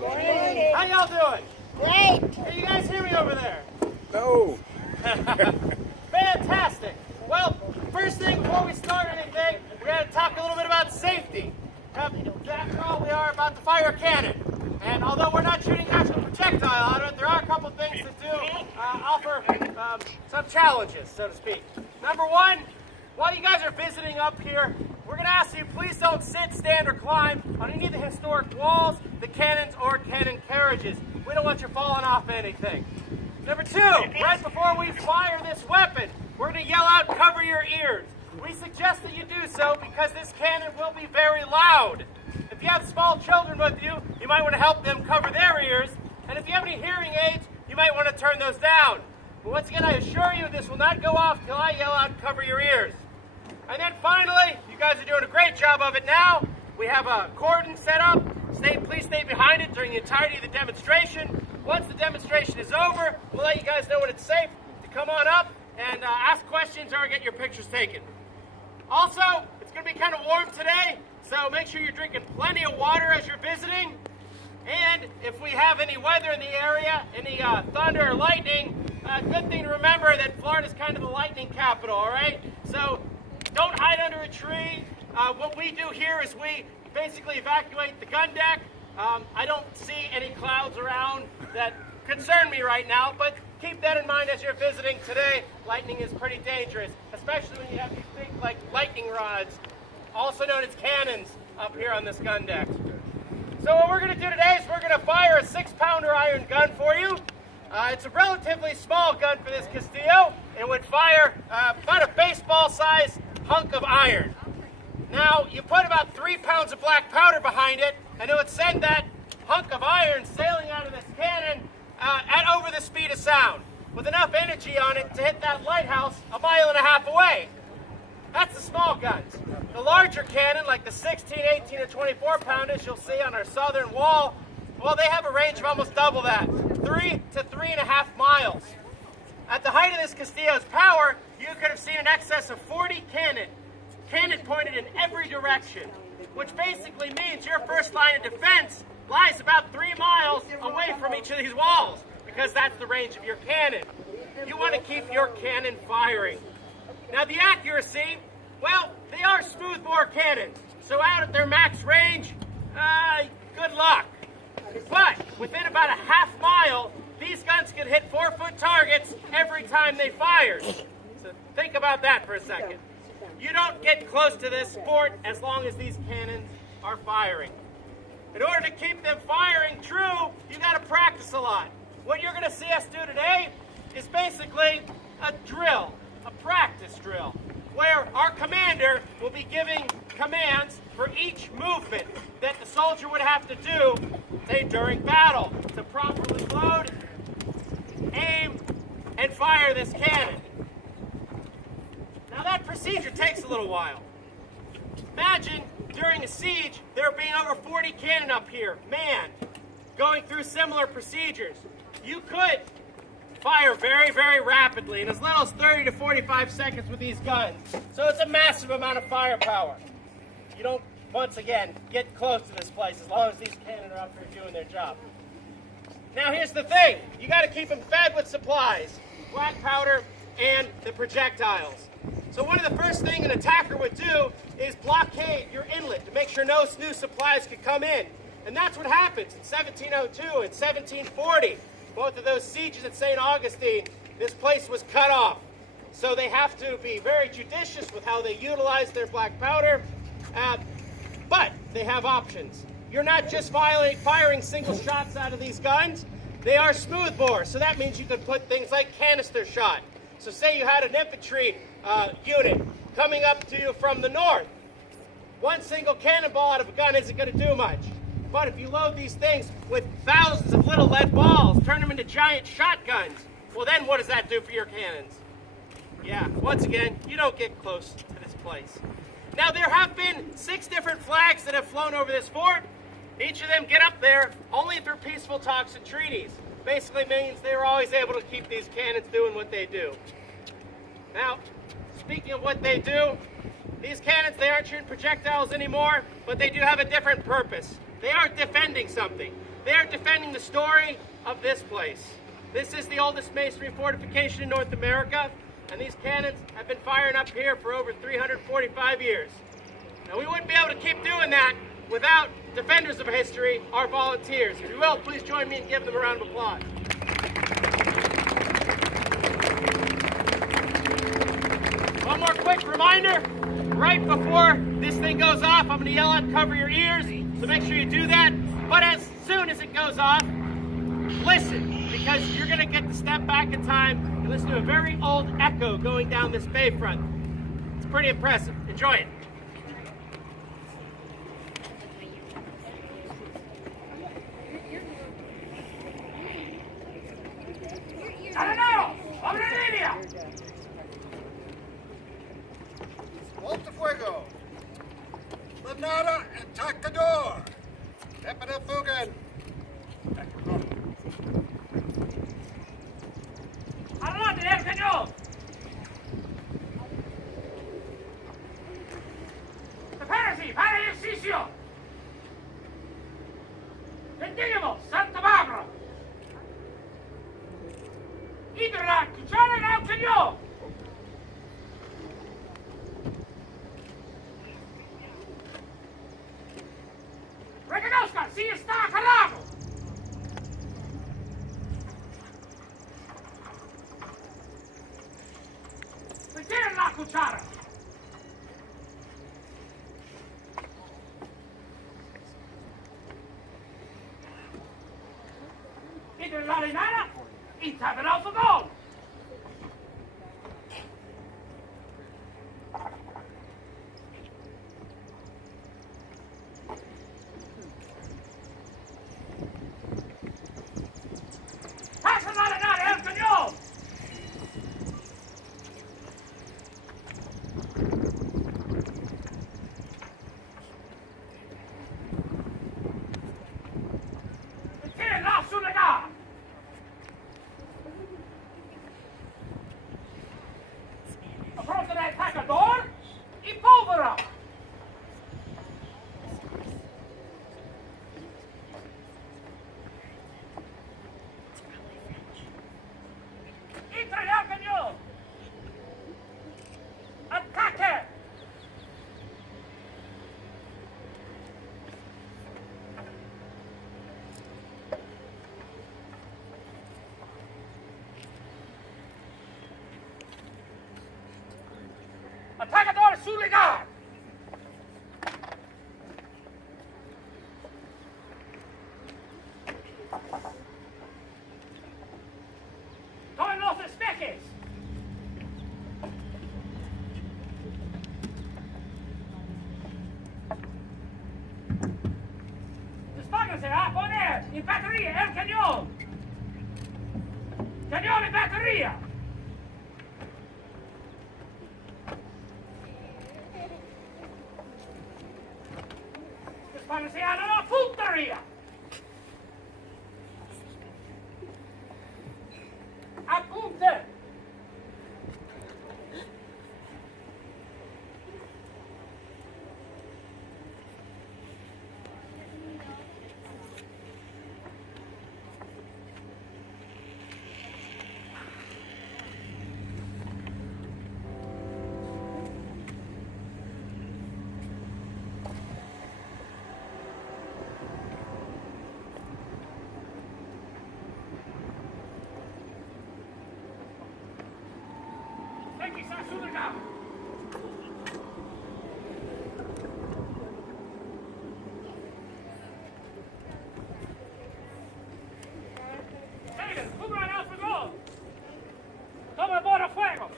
Morning. How y'all doing? Great. Can you guys hear me over there? No. Fantastic. Well, first thing before we start anything, we're going to talk a little bit about safety. After all, we are about to fire a cannon. And although we're not shooting actual projectile out of it, there are a couple things that do offer some challenges, so to speak. Number one, while you guys are visiting up here, we're going to ask you please don't sit, stand, or climb on any of the historic walls, the cannons, or cannon carriages. We don't want you falling off anything. Number two, right before we fire this weapon, we're going to yell out, "Cover your ears." We suggest that you do so because this cannon will be very loud. If you have small children with you, you might want to help them cover their ears. And if you have any hearing aids, you might want to turn those down. But once again, I assure you this will not go off till I yell out, "Cover your ears." And then finally, you guys are doing a great job of it now. We have a cordon set up. Please stay behind it during the entirety of the demonstration. Once the demonstration is over, we'll let you guys know when it's safe to come on up and ask questions or get your pictures taken. Also, it's going to be kind of warm today, so make sure you're drinking plenty of water as you're visiting. And if we have any weather in the area, any thunder or lightning, good thing to remember that Florida's kind of the lightning capital, all right? So don't hide under a tree. What we do here is we basically evacuate the gun deck. I don't see any clouds around that concern me right now, but keep that in mind as you're visiting today. Lightning is pretty dangerous, especially when you have these big lightning rods, also known as cannons, up here on this gun deck. So what we're going to do today is we're going to fire a 6-pounder iron gun for you. It's a relatively small gun for this Castillo. It would fire about a baseball-sized hunk of iron. Now, you put about 3 pounds of black powder behind it, and it would send that hunk of iron sailing out of this cannon at over the speed of sound, with enough energy on it to hit that lighthouse 1.5 miles away. That's the small guns. The larger cannon, like the 16, 18, and 24 pounders you'll see on our southern wall, well, they have a range of almost double that, 3 to 3.5 miles. At the height of this Castillo's power, you could have seen in excess of 40 cannon pointed in every direction, which basically means your first line of defense lies about 3 miles away from each of these walls, because that's the range of your cannon. You want to keep your cannon firing. Now the accuracy, well, they are smoothbore cannons, so out at their max range, good luck. But within about a half mile, these guns can hit 4-foot targets every time they fire. So think about that for a second. You don't get close to this sport as long as these cannons are firing. In order to keep them firing true, you got to practice a lot. What you're going to see us do today is basically a drill, a practice drill, where our commander will be giving commands for each movement that the soldier would have to do, say, during battle, to properly load, aim, and fire this cannon. Now that procedure takes a little while. Imagine during a siege there being over 40 cannon up here, manned, going through similar procedures. You could fire very, very rapidly in as little as 30 to 45 seconds with these guns. So it's a massive amount of firepower. You don't, once again, get close to this place as long as these cannon are up here doing their job. Now here's the thing. You got to keep them fed with supplies, black powder, and the projectiles. So one of the first things an attacker would do is blockade your inlet to make sure no new supplies could come in. And that's what happens in 1702 and 1740. Both of those sieges at St. Augustine, this place was cut off. So they have to be very judicious with how they utilize their black powder. But they have options. You're not just firing single shots out of these guns. They are smoothbore, so that means you could put things like canister shot. So say you had an infantry unit coming up to you from the north. One single cannonball out of a gun isn't going to do much. But if you load these things with thousands of little lead balls, turn them into giant shotguns, well then what does that do for your cannons? Yeah, once again, you don't get close to this place. Now there have been 6 different flags that have flown over this fort. Each of them get up there only through peaceful talks and treaties. Basically means they were always able to keep these cannons doing what they do. Now, speaking of what they do, these cannons, they aren't shooting projectiles anymore, but they do have a different purpose. They aren't defending something. They are defending the story of this place. This is the oldest masonry fortification in North America, and these cannons have been firing up here for over 345 years. Now, we wouldn't be able to keep doing that without defenders of history, our volunteers. If you will, please join me in giving them a round of applause. One more quick reminder, right before this thing goes off, I'm going to yell out, cover your ears, so make sure you do that. But as soon as it goes off, listen, because you're going to get to step back in time and listen to a very old echo going down this bayfront. It's pretty impressive. Enjoy it. Alto fuego! Lanada and Tacador! Tepida Fugan! Adelante, el cañón. Prepárese para el ejercicio. Bendigamos, Santa Barbara. Hidra, cuchara al cañón. Reconozca si está cargado. Retire la cuchara. Entre la limana y tapen al fogón. Pasa la lenara el cañón. Retire la sulega. Affronta del attaccador y pólvora. Entra al cañón. Ataque. Attaccador su lugar. Tomen los espejes. Dispónganse a poner en batería el cañón. Cañón en batería. Dispónganse a la puntería. Apunte. Técnica su lugar. Taylor, cubran al fogón. Toma bola fuego.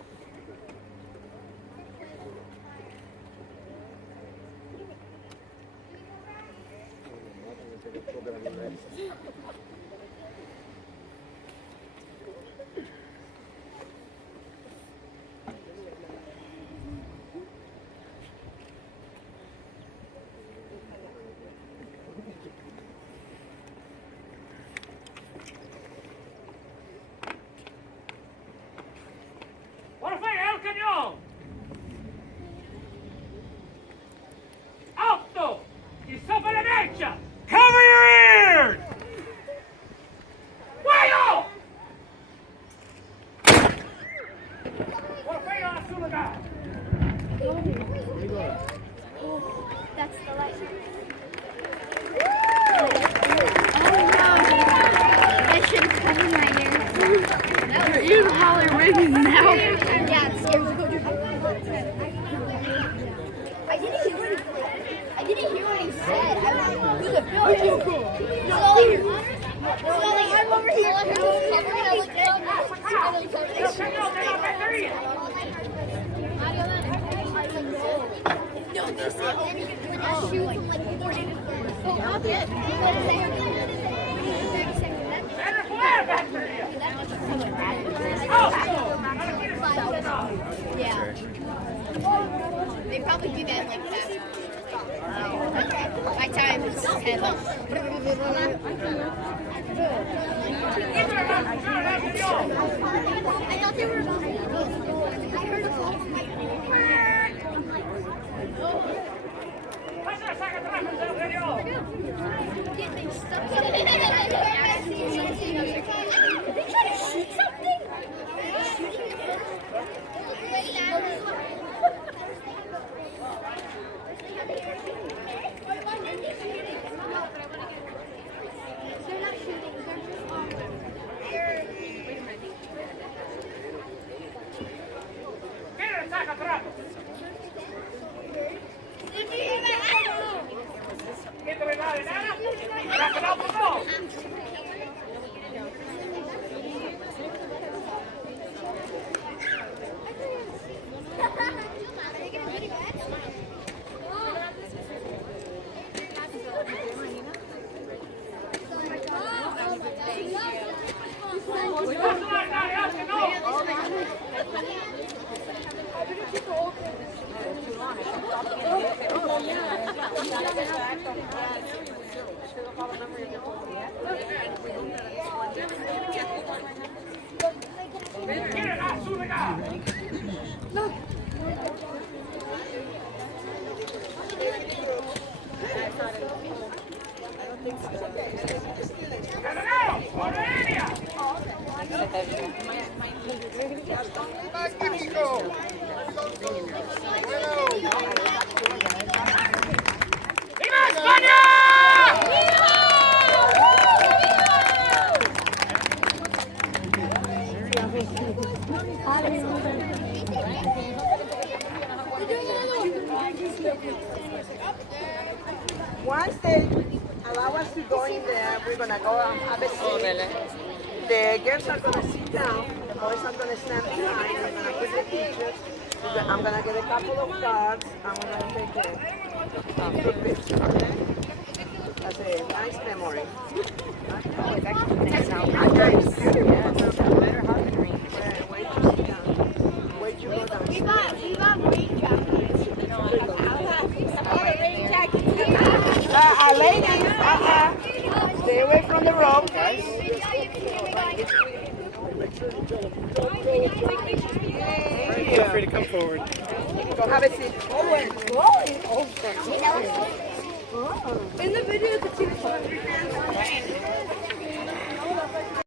Bola fuego al cañón. Alto y sobre la derecha. Yeah. They probably do that like fast. My time is 10. I thought they were about to I heard a call. Did they try to shoot something? They're not shooting, they're Magnifico! ¡Viva España! Once they allow us to go in there, we're going to go and have a seat. The girls are going to sit down, the boys are going to stand behind, we're going to put the pictures. I'm going to get a couple of cards, and we're going to take a big picture, okay? That's a nice memory. Wait to go down. We got rain jackets. Rain jackets. Ladies, stay away from the rope. Feel free to come forward. Go have a seat. In the video, you could see the